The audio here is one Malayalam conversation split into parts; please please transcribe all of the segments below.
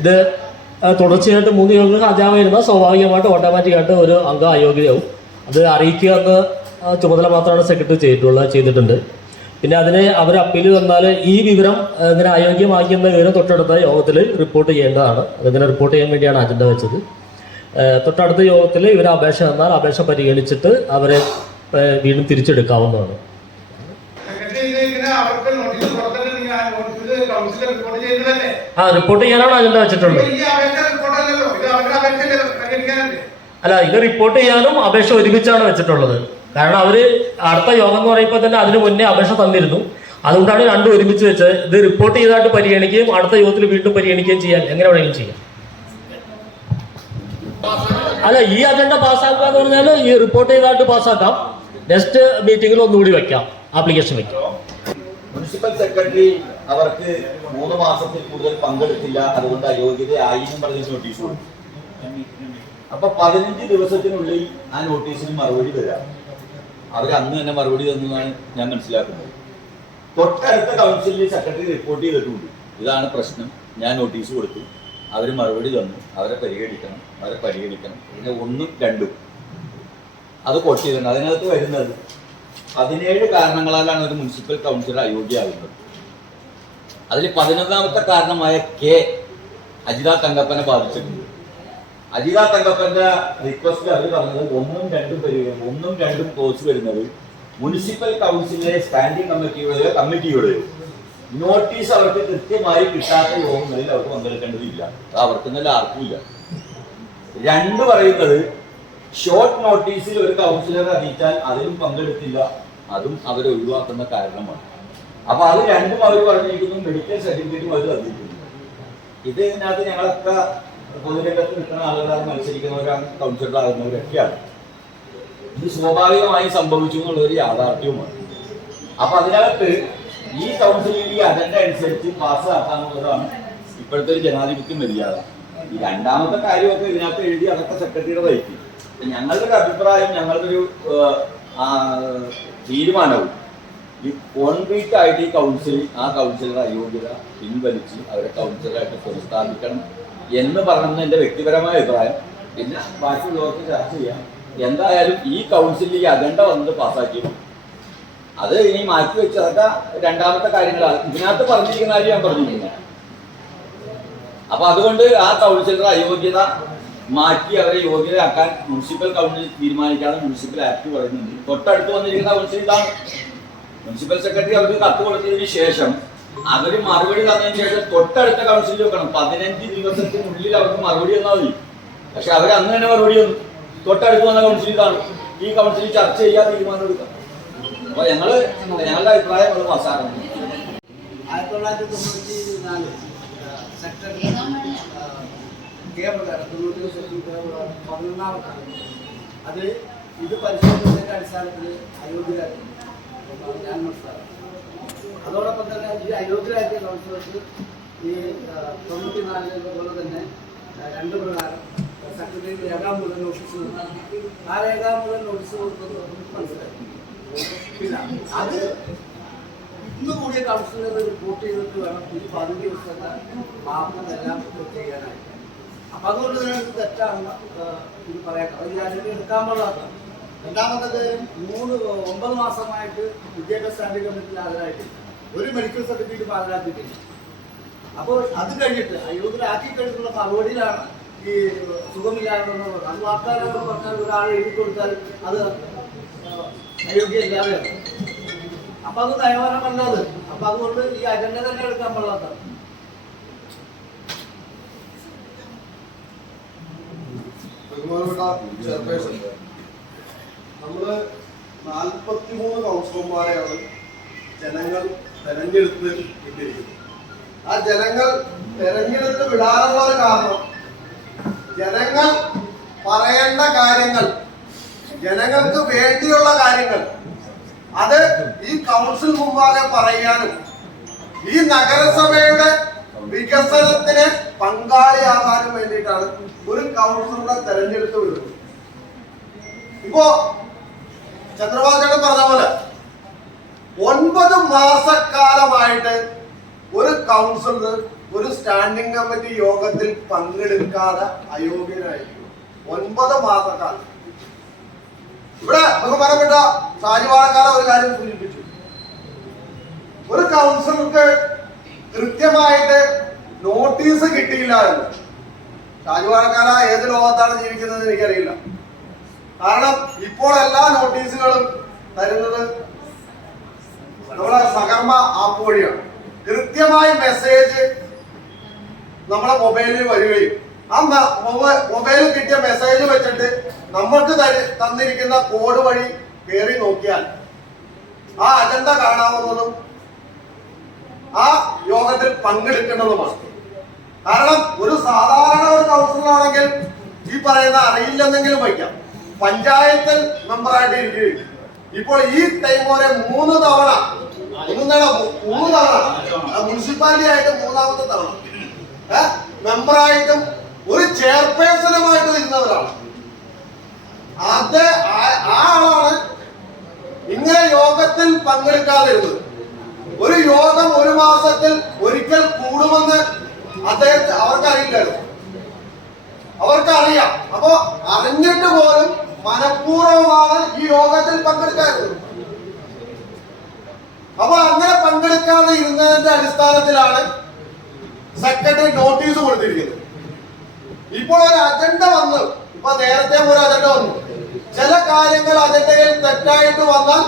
ഇത് തുടർച്ചയായിട്ട് 3 യോഗങ്ങൾ ഹാജരായിരുന്ന സ്വാഭാവികമായിട്ട് ഓട്ടോമാറ്റിക്കായിട്ട് ഒരു അംഗം അയോഗ്യയാവും. അത് അറിയിക്കുക എന്ന ചുമതല മാത്രമാണ് സെക്രട്ടറി ചെയ്തിട്ടുണ്ട്. പിന്നെ അതിന് അവർ അപ്പീൽ തന്നാൽ ഈ വിവരം ഇങ്ങനെ അയോഗ്യമാക്കിയെന്ന വിവരം തൊട്ടടുത്ത യോഗത്തിൽ റിപ്പോർട്ട് ചെയ്യേണ്ടതാണ്. അതിങ്ങനെ റിപ്പോർട്ട് ചെയ്യാൻ വേണ്ടിയാണ് അജണ്ട വെച്ചത്. തൊട്ടടുത്ത യോഗത്തിൽ ഇവർ അപേക്ഷ തന്നാൽ അപേക്ഷ പരിഗണിച്ചിട്ട് അവരെ വീണ്ടും തിരിച്ചെടുക്കാവുന്നതാണ്. റിപ്പോർട്ട് ചെയ്യാനാണ് അജണ്ട വെച്ചിട്ടുള്ളത്. അല്ല, ഇത് റിപ്പോർട്ട് ചെയ്യാനും അപേക്ഷ ഒരുമിച്ചാണ് വെച്ചിട്ടുള്ളത്. കാരണം അവർ അടുത്ത യോഗം എന്ന് പറയുമ്പോൾ തന്നെ അതിന് മുന്നേ അപേക്ഷ തന്നിരുന്നു. അതുകൊണ്ടാണ് രണ്ടും ഒരുമിച്ച് വെച്ചത്. ഇത് റിപ്പോർട്ട് ചെയ്തായിട്ട് പരിഗണിക്കുകയും അടുത്ത യോഗത്തിൽ വീണ്ടും പരിഗണിക്കുകയും ചെയ്യാൻ എങ്ങനെ വേണമെങ്കിലും ചെയ്യാം. അല്ല, ഈ അജണ്ട പാസ്സാക്കുക എന്ന് പറഞ്ഞാൽ ഈ റിപ്പോർട്ട് ചെയ്തായിട്ട് പാസ്സാക്കാം. നെക്സ്റ്റ് മീറ്റിംഗിൽ ഒന്നുകൂടി വെക്കാം, ആപ്ലിക്കേഷൻ വെക്കാം. മുനിസിപ്പൽ സെക്രട്ടറി അവർക്ക് 3 മാസത്തിൽ കൂടുതൽ പങ്കെടുത്തില്ല, അതുകൊണ്ട് അയോഗ്യതയായി എന്ന് പറഞ്ഞ് നോട്ടീസ് കൊടുത്തു. അപ്പൊ 15 ദിവസത്തിനുള്ളിൽ ആ നോട്ടീസിന് മറുപടി തരാം. അവർ അന്ന് തന്നെ മറുപടി തന്നതാണ് ഞാൻ മനസ്സിലാക്കുന്നത്. തൊട്ടടുത്ത കൗൺസിലിൽ സെക്രട്ടറി റിപ്പോർട്ട് ചെയ്തിട്ടുണ്ട്, ഇതാണ് പ്രശ്നം, ഞാൻ നോട്ടീസ് കൊടുത്തു, അവർ മറുപടി തന്നു, അവരെ പരിഗണിക്കണം. പിന്നെ 1, 2 അത് കോട്ട് ചെയ്തിട്ടുണ്ട്. അതിനകത്ത് വരുന്നത് 17 കാരണങ്ങളാലാണ് ഒരു മുനിസിപ്പൽ കൗൺസിലർ അയോഗ്യമാകുന്നത്. അതിൽ 11ാമത്തെ കാരണമായ കെ അജിത തങ്കപ്പനെ ബാധിച്ചിട്ടുണ്ട്. അജിത തങ്കപ്പന്റെ റിക്വസ്റ്റ് അവർ പറഞ്ഞത് 1ഉം 2ഉം കോഴ്സ് വരുന്നത് മുനിസിപ്പൽ കൗൺസിലിലെ സ്റ്റാൻഡിംഗ് കമ്മിറ്റിയുടെയോ നോട്ടീസ് അവർക്ക് കൃത്യമായി കിട്ടാത്ത യോഗങ്ങളിൽ അവർക്ക് പങ്കെടുക്കേണ്ടതില്ല. അത് അവർക്കെന്നല്ല ആർക്കും ഇല്ല. 2 പറയുന്നത് ഷോർട്ട് നോട്ടീസിൽ ഒരു കൗൺസിലറെ അറിയിച്ചാൽ അതിലും പങ്കെടുത്തില്ല, അതും അവരെ ഒഴിവാക്കുന്ന കാരണമാണ്. അപ്പൊ അത് 2ഉം അവർ പറഞ്ഞിരിക്കുന്നു. മെഡിക്കൽ സർട്ടിഫിക്കറ്റും അവർ തന്നിരിക്കുന്നു. ഇത് ഇതിനകത്ത് ഞങ്ങളൊക്കെ പൊതുരംഗത്ത് നിൽക്കുന്ന ആളുകളാണ്, മത്സരിക്കുന്നവരാണ്, കൗൺസിലറാകുന്നവരൊക്കെയാണ്. ഇത് സ്വാഭാവികമായി സംഭവിച്ചു എന്നുള്ളൊരു യാഥാർത്ഥ്യവുമാണ്. അപ്പൊ അതിനകത്ത് ഈ കൗൺസിലിൽ ഈ അജണ്ട അനുസരിച്ച് പാസ്സാക്കാന്നുള്ളതാണ് ഇപ്പോഴത്തെ ഒരു ജനാധിപത്യ മര്യാദ. ഈ 2ാമത്തെ കാര്യമൊക്കെ ഇതിനകത്ത് എഴുതി അതൊക്കെ സെക്രട്ടറിയുടെ വഹിക്കും. ഞങ്ങളുടെ ഒരു അഭിപ്രായം, ഞങ്ങളുടെ ഒരു തീരുമാനവും ഈ കോൺക്രീറ്റ് ആയിട്ട് ഈ ആ കൗൺസിലർ അയോഗ്യത പിൻവലിച്ച് അവരെ കൗൺസിലറായിട്ട് പുനഃസ്ഥാപിക്കണം എന്ന് പറഞ്ഞ എൻ്റെ വ്യക്തിപരമായ അഭിപ്രായം. പിന്നെ ബാക്കിയുള്ളവർക്ക് ചർച്ച ചെയ്യാം. എന്തായാലും ഈ കൗൺസിലിൽ ഈ അജണ്ട വന്നത് പാസ്സാക്കിയിരുന്നു. അത് ഇനി മാറ്റി വെച്ചതൊക്കെ 2ാമത്തെ കാര്യങ്ങളാണ്. ഇതിനകത്ത് പറഞ്ഞിരിക്കുന്ന കാര്യം ഞാൻ പറഞ്ഞിരിക്കുന്നത്. അപ്പൊ അതുകൊണ്ട് ആ കൗൺസിലർ അയോഗ്യത മാറ്റി അവരെ യോഗ്യതയാക്കാൻ മുനിസിപ്പൽ കൗൺസിൽ തീരുമാനിക്കാതെ മുനിസിപ്പൽ ആക്ട് പറയുന്നുണ്ട്. തൊട്ടടുത്ത് വന്നിരിക്കുന്ന കൗൺസിൽ ഇതാണ്. മുനിസിപ്പൽ സെക്രട്ടറി അവർക്ക് കത്ത് കൊടുത്തതിന് ശേഷം അവർ മറുപടി തന്നതിന് ശേഷം തൊട്ടടുത്ത കൗൺസിലിൽ വെക്കണം. 15 ദിവസത്തിനുള്ളിൽ അവർക്ക് മറുപടി തന്നാൽ മതി. പക്ഷെ അവർ അന്ന് തന്നെ മറുപടി തന്നു. തൊട്ടടുത്ത് വന്ന കൗൺസിൽ ഇതാണ്. ഈ കൗൺസിലിൽ ചർച്ച ചെയ്യാൻ തീരുമാനം എടുക്കാം. അപ്പൊ ഞങ്ങളുടെ അഭിപ്രായം അത് പാസ്സാക്കണം. 1994 സെക്രട്ടറി അത് ഇത് പരിശോധിച്ചതിന്റെ അടിസ്ഥാനത്തിൽ അയോഗ്യരാക്കി ഞാൻ മനസ്സിലാക്കി. അതോടൊപ്പം തന്നെ ഈ അയോഗ്യരാക്കിയ കൗൺസിലർക്ക് ഈ 94 പോലെ തന്നെ 2 പ്രകാരം സെക്രട്ടറി രേഖാമൂലം നോട്ടീസ് കൊടുത്തു. ആ രേഖാമൂലം നോട്ടീസ് കൊടുത്തത് മനസ്സിലാക്കി. പിന്നെ അത് ഇന്ന് കൂടിയ കൗൺസിലർ റിപ്പോർട്ട് ചെയ്തിട്ട് വേണം ഈ 15 ദിവസത്തെ മാപ്പം എല്ലാം ചെയ്യാനായിട്ട്. അപ്പൊ അതുകൊണ്ട് തന്നെ ഇത് തെറ്റാണെന്ന് ഇത് പറയാം. അത് അതിന് എടുക്കാൻ പാടില്ലാത്ത. 2ാമത്തത് 9 മാസമായിട്ട് വിദ്യാഭ്യാസ സ്റ്റാൻഡിംഗ് കമ്മിറ്റിയിൽ ഹാജരായിട്ടില്ല. ഒരു മെഡിക്കൽ സർട്ടിഫിക്കറ്റ് ഹാജരാക്കിയിട്ടില്ല. അപ്പോൾ അത് കഴിഞ്ഞിട്ട് അയോഗ്യരാക്കി കഴിഞ്ഞിട്ടുള്ള മറുപടിയിലാണ് ഈ സുഖമില്ലാതെന്ന് പറഞ്ഞത്. അത് വാർത്താരോട് പറഞ്ഞാൽ ഒരാൾ എഴുതി കൊടുത്താൽ അത് അയോഗ്യമില്ലാതെയാണ്. അപ്പൊ അത് നയപരമല്ലാതെ. അപ്പൊ അതുകൊണ്ട് ഈ അജണ്ട തന്നെ എടുക്കാൻ പാടില്ലാത്ത. നമ്മള് 43 കൗൺസിലർമാരെയാണ് ജനങ്ങൾ തെരഞ്ഞെടുത്ത് വിട്ടിരിക്കുന്നത്. ആ ജനങ്ങൾ തെരഞ്ഞെടുത്ത് വിടാനുള്ള ഒരു കാരണം ജനങ്ങൾ പറയേണ്ട കാര്യങ്ങൾ, ജനങ്ങൾക്ക് വേണ്ടിയുള്ള കാര്യങ്ങൾ അത് ഈ കൗൺസിൽ മുമ്പാകെ പറയാനും ഈ നഗരസഭയുടെ വികസനത്തിന് പങ്കാളിയാകാനും വേണ്ടിയിട്ടാണ് ഒരു കൗൺസിലറെ തെരഞ്ഞെടുത്ത് വിടുന്നത്. ഇപ്പോ ചന്ദ്രബാബുചേട്ടൻ പറഞ്ഞ പോലെ 9 മാസക്കാലമായിട്ട് ഒരു കൗൺസിലർ ഒരു സ്റ്റാൻഡിംഗ് കമ്മിറ്റി യോഗത്തിൽ പങ്കെടുക്കാതെ അയോഗ്യനായിരിക്കും 9 മാസക്കാലം. ഇവിടെ ബഹുമാനപ്പെട്ട ഷാജിവാഴക്കാല ഒരു കാര്യം സൂചിപ്പിച്ചു. ഒരു കൗൺസിലർക്ക് കൃത്യമായിട്ട് നോട്ടീസ് കിട്ടിയില്ല എന്ന്. ഷാജിവാഴക്കാല ഏത് ലോകത്താണ് ജീവിക്കുന്നത് എനിക്കറിയില്ല. കാരണം ഇപ്പോൾ എല്ലാ നോട്ടീസുകളും തരുന്നത് നമ്മളെ സകർമ്മ ആപ്പ് വഴിയാണ്. കൃത്യമായി മെസ്സേജ് നമ്മളെ മൊബൈലിൽ വരികയും ആ മൊബൈലിൽ കിട്ടിയ മെസ്സേജ് വെച്ചിട്ട് നമ്മൾക്ക് തന്നിരിക്കുന്ന കോഡ് വഴി കയറി നോക്കിയാൽ ആ അജണ്ട കാണാവുന്നതും ആ യോഗത്തിൽ പങ്കെടുക്കേണ്ടതുമാണ്. കാരണം ഒരു സാധാരണ ഒരു കൗൺസിലറാണെങ്കിൽ ഈ പറയുന്ന അറിയില്ലെന്നെങ്കിലും വയ്ക്കാം. പഞ്ചായത്തിൽ മെമ്പറായിട്ട് ഇരിക്കുകയും ഇപ്പോൾ ഈ ടൈം വരെ 3 തവണ മുനിസിപ്പാലിറ്റി ആയിട്ട് 3ാമത്തെ തവണ മെമ്പറായിട്ടും ഒരു ചെയർപേഴ്സണുമായിട്ടും ഇരുന്നവരാണ്. അത് ആ ആളാണ് ഇങ്ങനെ യോഗത്തിൽ പങ്കെടുക്കാതിരുന്നത്. ഒരു യോഗം 1 മാസത്തിൽ ഒരിക്കൽ കൂടുമെന്ന് അവർക്കറിയില്ലായിരുന്നു. അവർക്കറിയാം. അപ്പോ അറിഞ്ഞിട്ട് പോലും മനഃപൂർവ്വമാണ് ഈ യോഗത്തിൽ പങ്കെടുക്കാതിരുന്നത്. അപ്പൊ അങ്ങനെ പങ്കെടുക്കാതെ ഇരുന്നതിന്റെ അടിസ്ഥാനത്തിലാണ് സെക്രട്ടറി നോട്ടീസ് കൊടുത്തിരിക്കുന്നത്. ഇപ്പോൾ ഒരു അജണ്ട വന്നു. ഇപ്പൊ നേരത്തെ ഒരു അജണ്ട വന്നു. ചില കാര്യങ്ങൾ അജണ്ടയിൽ തെറ്റായിട്ട് വന്നാൽ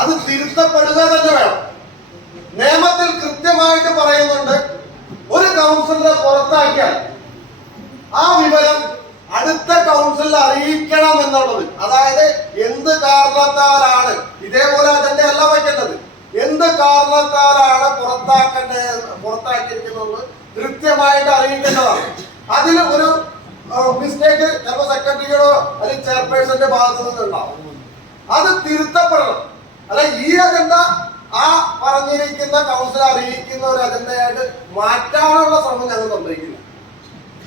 അത് തിരുത്തപ്പെടുക തന്നെ വേണം. നിയമത്തിൽ കൃത്യമായിട്ട് പറയുന്നുണ്ട്, ഒരു കൗൺസിലറെ പുറത്താക്കിയാൽ ആ വിവരം അടുത്ത കൗൺസിലിൽ അറിയിക്കണം എന്നുള്ളത്. അതായത് എന്ത് കാരണത്താലാണ്, ഇതേപോലെ അജണ്ട അല്ല വയ്ക്കേണ്ടത്, എന്ത് കാരണത്താലാണ് പുറത്താക്കിയിരിക്കുന്നത് കൃത്യമായിട്ട് അറിയിക്കേണ്ടതാണ്. അതിൽ ഒരു മിസ്റ്റേക്ക് ചിലപ്പോൾ സെക്രട്ടറിയോ അല്ലെങ്കിൽ ചെയർപേഴ്സന്റെ ഭാഗത്തു നിന്നുണ്ടാവും. അത് തിരുത്തപ്പെടണം. അല്ല ഈ അജണ്ട ആ പറഞ്ഞിരിക്കുന്ന കൗൺസിൽ അറിയിക്കുന്ന ഒരു അജണ്ടയായിട്ട് മാറ്റാനുള്ള ശ്രമം ഞങ്ങൾ സമ്മതിക്കില്ല.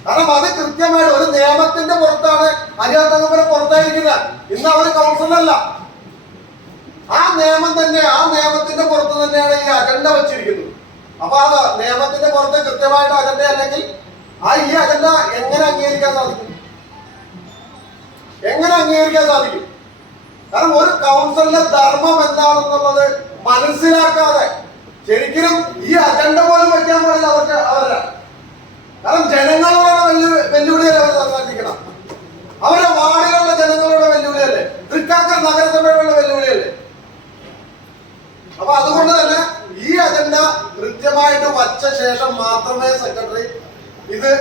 കാരണം അത് കൃത്യമായിട്ട് ഒരു നിയമത്തിന്റെ പുറത്താണ് അജണ്ട പുറത്തായിരിക്കുന്നത്. ഇന്ന് അവർ കൗൺസിലല്ല. ആ നിയമം തന്നെ, ആ നിയമത്തിന്റെ പുറത്ത് തന്നെയാണ് ഈ അജണ്ട വെച്ചിരിക്കുന്നത്. അപ്പൊ ആ നിയമത്തിന്റെ പുറത്ത് കൃത്യമായിട്ട് അജണ്ട അല്ലെങ്കിൽ ഈ അജണ്ട എങ്ങനെ അംഗീകരിക്കാൻ സാധിക്കും? കാരണം ഒരു കൗൺസിലിന്റെ ധർമ്മം എന്താണെന്നുള്ളത് മനസ്സിലാക്കാതെ ശരിക്കും ഈ അജണ്ട പോലും വയ്ക്കാൻ പാടില്ല അവരുടെ. കാരണം ജനങ്ങളോട് വെല്ലുവിളിയല്ലേ അവർ സംസാരിക്കണം. അവരുടെ വാർഡിലുള്ള ജനങ്ങളുടെ വെല്ലുവിളിയല്ലേ, തൃക്കാക്കര നഗരസഭയുടെ വെല്ലുവിളിയല്ലേ. അപ്പൊ അതുകൊണ്ട് തന്നെ ഈ അജണ്ട കൃത്യമായിട്ട് വച്ച ശേഷം മാത്രമേ സെക്രട്ടറി ഇത്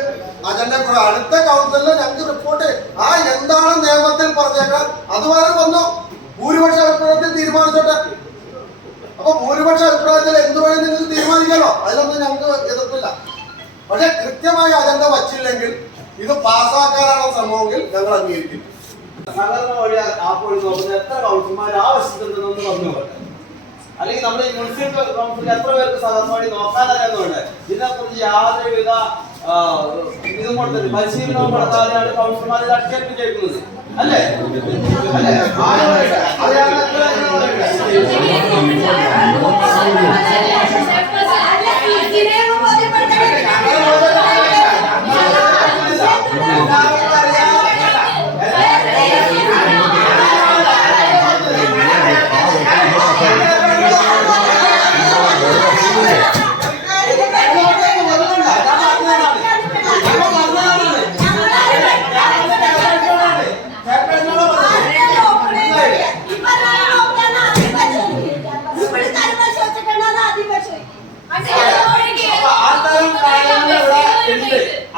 അജണ്ട കൂടെ അടുത്ത കൗൺസിലിൽ ഞങ്ങൾക്ക് റിപ്പോർട്ട് എന്താണ് നിയമത്തിൽ പറഞ്ഞേക്കാൻ അതുപോലെ വന്നു. ഭൂരിപക്ഷ അഭിപ്രായത്തിൽ തീരുമാനിച്ചോട്ടെ. അപ്പൊ ഭൂരിപക്ഷ അഭിപ്രായത്തിൽ എന്ത് വേണമെങ്കിൽ നിങ്ങൾക്ക് തീരുമാനിക്കാലോ, അതിലൊന്നും ഞങ്ങൾക്ക് എതിർപ്പില്ല. പക്ഷെ കൃത്യമായ അജണ്ട വച്ചില്ലെങ്കിൽ ഇത് പാസ്സാക്കാനാണ് ശ്രമമെങ്കിൽ ഞങ്ങൾ അംഗീകരിക്കും. സഹകരണ വഴി ആപ്പ് വഴി നോക്കുന്ന എത്ര കൗൺസിലർമാർ ആവശ്യത്തിനുണ്ടെന്ന് പറഞ്ഞു പോകട്ടെ. അല്ലെങ്കിൽ നമ്മുടെ മുനിസിപ്പൽ കൗൺസിൽ എത്ര പേർക്ക് സഹകരണ വഴി നോക്കാനറിയുന്നുണ്ട്. ഇതിനെക്കുറിച്ച് യാതൊരുവിധ ഇതും കൊടുത്തത് പരിശീലനവും കൊടുക്കാതെയാണ് കൗൺസിലർമാർ അക്ഷേപിച്ചേക്കുന്നത്. അല്ലേ?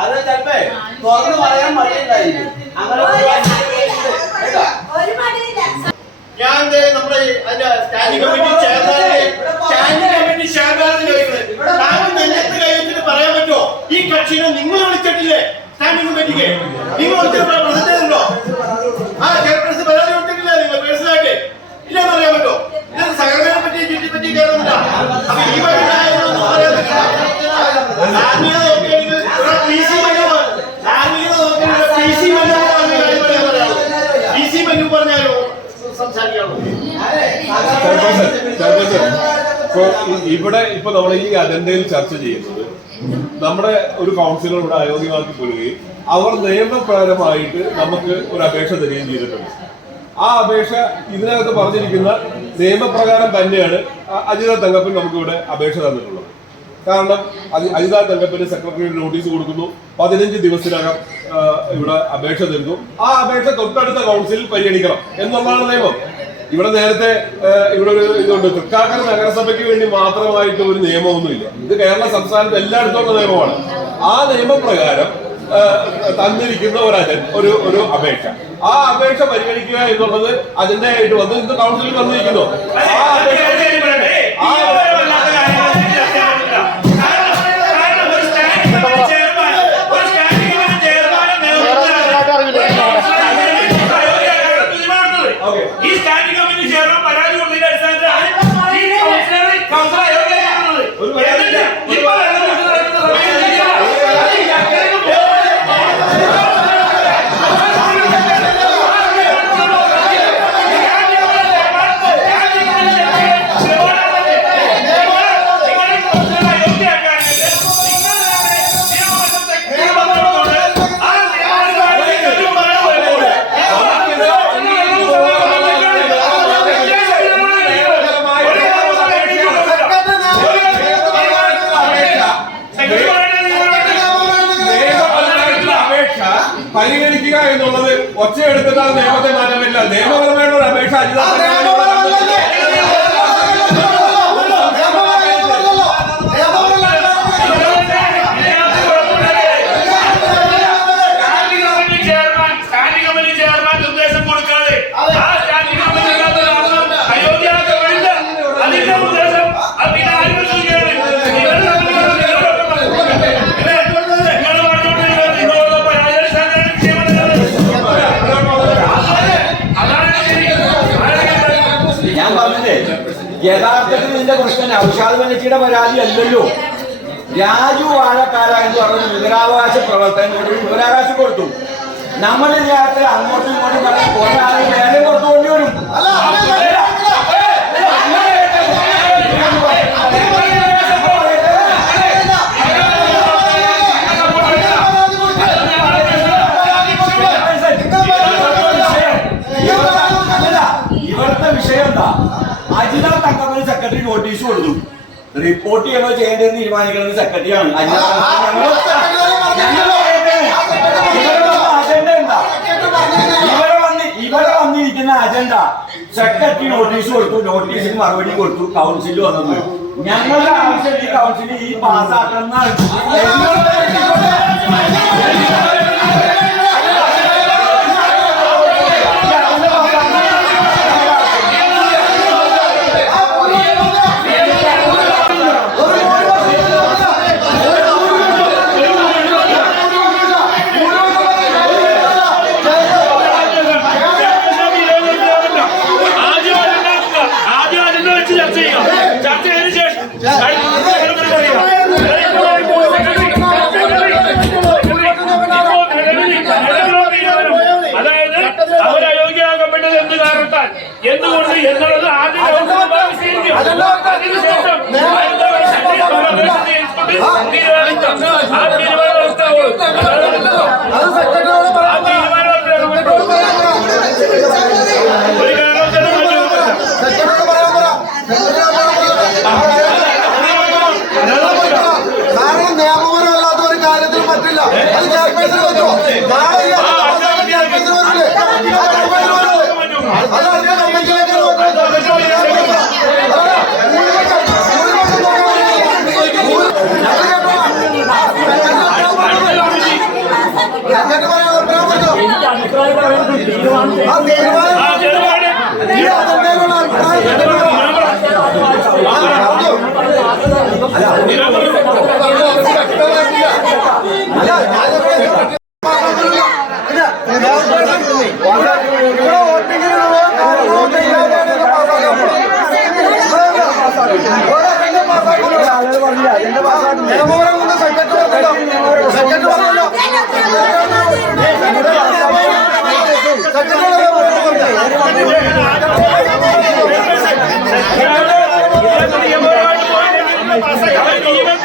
അത് ചിലപ്പോ തുറന്നു പറയാൻ മടിയുണ്ടായിരിക്കും. അങ്ങനെ ഞാൻ നമ്മുടെ അതിന്റെ സ്റ്റാൻഡിംഗ് കമ്മിറ്റി ചെയർമാൻ ചോദിക്കുന്നത്, താങ്കൾ നെഞ്ചത്ത് കൈവച്ചിട്ട് പറയാൻ പറ്റുമോ ഈ കക്ഷിനെ നിങ്ങൾ വിളിച്ചിട്ടില്ലേ? സ്റ്റാൻഡിംഗ് കമ്മിറ്റിക്ക് നിങ്ങൾ വിളിച്ചിട്ടുണ്ടോ? ആ ചെയർപേഴ്സൺ പരാതി കൊടുത്തിട്ടില്ലേ നിങ്ങൾ പേഴ്സണലായിട്ട്? ഇല്ലെന്ന് പറയാൻ പറ്റുമോ? ഇത് സഹകരണത്തെ പറ്റി ചുറ്റി പറ്റി കേൾക്കുന്നില്ല. അപ്പൊ ഈ വഴിയായിരുന്നു പറയാൻ പറ്റില്ല. ധാർമ്മികത നോക്കുകയാണെങ്കിൽ PC മഞ്ഞു പറഞ്ഞാലോ സംസാരിക്കാമോ? ഇവിടെ ഇപ്പൊ നമ്മൾ ഈ അജണ്ടയിൽ ചർച്ച ചെയ്യുന്നത് നമ്മുടെ ഒരു കൗൺസിലർ ഇവിടെ അയോഗ്യമാക്കി പോരുകയും അവർ നിയമപരമായിട്ട് നമുക്ക് ഒരു അപേക്ഷ തരികയും ചെയ്തിട്ടുണ്ട്. ആ അപേക്ഷ ഇതിനകത്ത് പറഞ്ഞിരിക്കുന്ന നിയമപ്രകാരം തന്നെയാണ് അജിത തങ്കപ്പൻ നമുക്കിവിടെ അപേക്ഷ തന്നിട്ടുള്ളത്. കാരണം അജിത തങ്കപ്പന് സെക്രട്ടറിയുടെ നോട്ടീസ് കൊടുക്കുന്നു, 15 ദിവസത്തിനകം ഇവിടെ അപേക്ഷ തരുന്നു. ആ അപേക്ഷ തൊട്ടടുത്ത കൗൺസിലിൽ പരിഗണിക്കണം എന്നുള്ളതാണ് നിയമം. ഇവിടെ നേരത്തെ ഇവിടെ ഒരു ഇതുണ്ട്, തൃക്കാക്കര നഗരസഭയ്ക്ക് വേണ്ടി മാത്രമായിട്ട് ഒരു നിയമമൊന്നുമില്ല. ഇത് കേരള സംസ്ഥാനത്ത് എല്ലായിടത്തും നിയമമാണ്. ആ നിയമപ്രകാരം തന്നിരിക്കുന്ന ഒരു അപേക്ഷ, ആ അപേക്ഷ പരിഗണിക്കുക എന്നുള്ളത് അതിന്റെ ആയിട്ട് വന്ന് ഇന്ന് കൗൺസിലിൽ വന്നിരിക്കുന്നു. ആ അപേക്ഷ പരിഗണിക്കുക എന്നുള്ളത് ഒച്ചയെടുത്തിട്ടാണ് നിയമത്തെ മാറ്റാൻ പറ്റില്ല. നിയമപരമായിട്ടുള്ള ഒരു അപേക്ഷ അജിത യഥാർത്ഥത്തിൽ ഇതിന്റെ പ്രശ്നം ഔഷാദ് ബനർജിയുടെ പരാതി അല്ലല്ലോ. രാജു വാഴക്കാല എന്ന് പറഞ്ഞ വിവരാവകാശ പ്രവർത്തകനോട് വിവരാവകാശം കൊടുത്തു. നമ്മൾ ഇതിനകത്ത് അങ്ങോട്ടും ഇങ്ങോട്ടും പറഞ്ഞ ഒരാളെ വേറെ കൊടുത്തുകൊണ്ടി വരും. ഇവിടുത്തെ വിഷയം എന്താ? അജിത തങ്കപ്പന് സെക്രട്ടറി നോട്ടീസ് കൊടുത്തു. റിപ്പോർട്ട് ചെയ്യണോ ചെയ്യേണ്ടതെന്ന് തീരുമാനിക്കുന്നത് സെക്രട്ടറിയാണ്. അജണ്ട എന്താ? ഇവിടെ വന്നിരിക്കുന്ന അജണ്ട സെക്രട്ടറി നോട്ടീസ് കൊടുത്തു, നോട്ടീസിന് മറുപടി കൊടുത്തു, കൗൺസിൽ വന്നത്. ഞങ്ങളുടെ ആവശ്യം ഈ കൗൺസിൽ ഈ പാസ്സാക്കണം. എന്തുകൊണ്ട് എന്നുള്ളത് ആദ്യം കാരണം നിയമപരമല്ലാത്ത ഒരു കാര്യത്തിൽ പറ്റില്ല. അത് ചെയർപേഴ്സൺ വെച്ചോ. Gracias.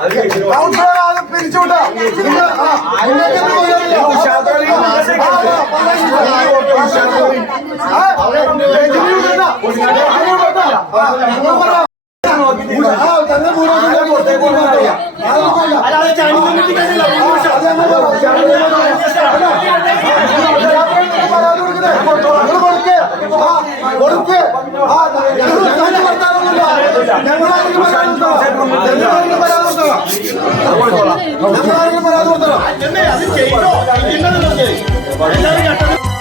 അത് ചെയ്തോ എല്ലാവരും